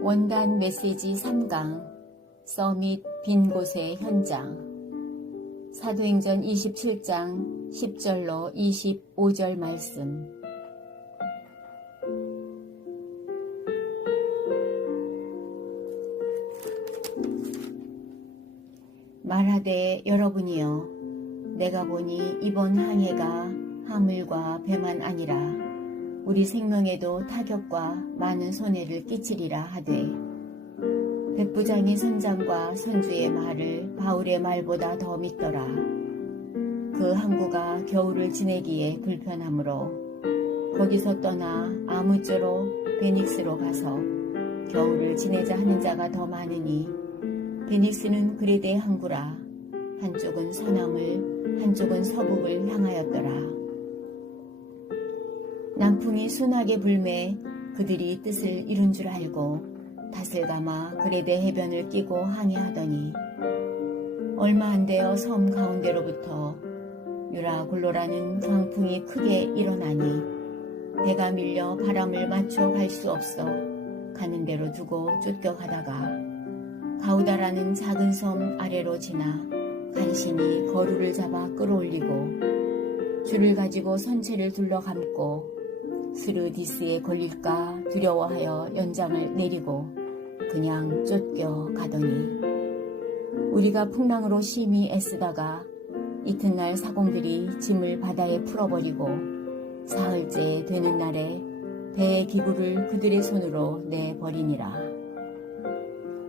원단 메시지 3강 서밋 빈 곳의 현장. 사도행전 27장 10절로 25절 말씀 말하되 여러분이여 내가 보니 이번 항해가 하물과 배만 아니라 우리 생명에도 타격과 많은 손해를 끼치리라 하되 백부장이 선장과 선주의 말을 바울의 말보다 더 믿더라. 그 항구가 겨울을 지내기에 불편하므로 거기서 떠나 아무쪼로 베닉스로 가서 겨울을 지내자 하는 자가 더 많으니 베닉스는 그레데 항구라 한쪽은 서남을 한쪽은 서북을 향하였더라. 남풍이 순하게 불매 그들이 뜻을 이룬 줄 알고 닷을 감아 그레데 해변을 끼고 항해하더니 얼마 안 되어 섬 가운데로부터 유라굴로라는 광풍이 크게 일어나니 배가 밀려 바람을 맞춰 갈 수 없어 가는 대로 두고 쫓겨가다가 가우다라는 작은 섬 아래로 지나 간신히 거루를 잡아 끌어올리고 줄을 가지고 선체를 둘러감고 스르디스에 걸릴까 두려워하여 연장을 내리고 그냥 쫓겨 가더니 우리가 풍랑으로 심히 애쓰다가 이튿날 사공들이 짐을 바다에 풀어버리고 사흘째 되는 날에 배의 기구를 그들의 손으로 내버리니라.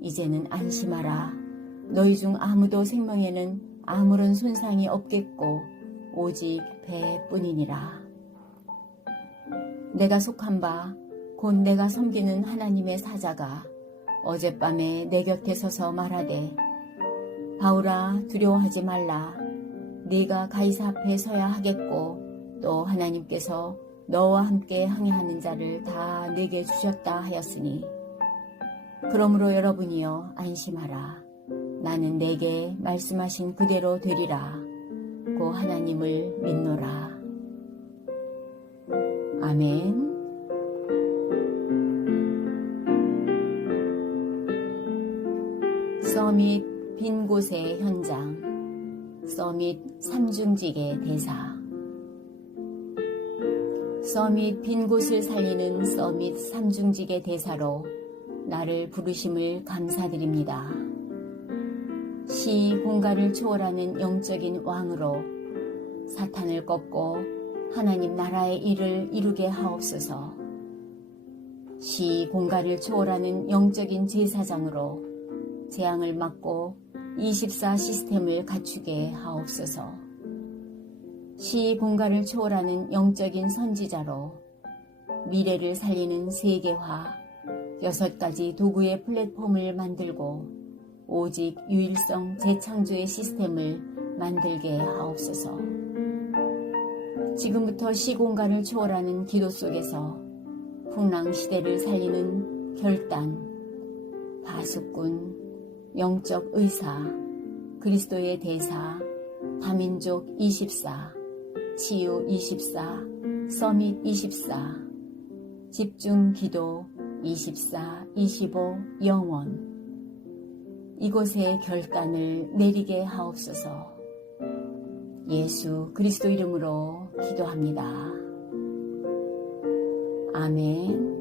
이제는 안심하라. 너희 중 아무도 생명에는 아무런 손상이 없겠고 오직 배뿐이니라. 내가 속한 바 곧 내가 섬기는 하나님의 사자가 어젯밤에 내 곁에 서서 말하되 바울아 두려워하지 말라 네가 가이사 앞에 서야 하겠고 또 하나님께서 너와 함께 항해하는 자를 다 내게 주셨다 하였으니 그러므로 여러분이여 안심하라. 나는 내게 말씀하신 그대로 되리라. 고 하나님을 믿노라. 아멘. 서밋 빈 곳의 현장 서밋 삼중직의 대사. 서밋 빈 곳을 살리는 서밋 삼중직의 대사로 나를 부르심을 감사드립니다. 시 공간을 초월하는 영적인 왕으로 사탄을 꺾고 하나님 나라의 일을 이루게 하옵소서. 시 공간을 초월하는 영적인 제사장으로 재앙을 막고 24 시스템을 갖추게 하옵소서. 시 공간을 초월하는 영적인 선지자로 미래를 살리는 세계화 여섯 가지 도구의 플랫폼을 만들고 오직 유일성 재창조의 시스템을 만들게 하옵소서. 지금부터 시공간을 초월하는 기도 속에서 풍랑 시대를 살리는 결단, 파수꾼, 영적 의사, 그리스도의 대사, 다민족 24, 치유 24, 서밋 24, 집중 기도 24, 25, 영원. 이곳에 결단을 내리게 하옵소서. 예수 그리스도 이름으로 기도합니다. 아멘.